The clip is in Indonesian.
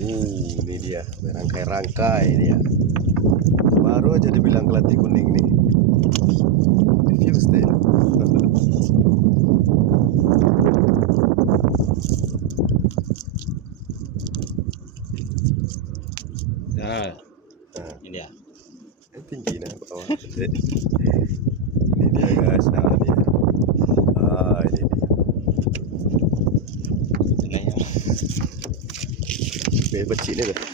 Ini dia berangkai-rangkai dia. Baru aja dibilang kelati kuning nih. Review style. Nah, ini dia. Tinggi nah bawah. Ini dia guys, nah dia. Ini dia. Tengahnya. Becik ni tu.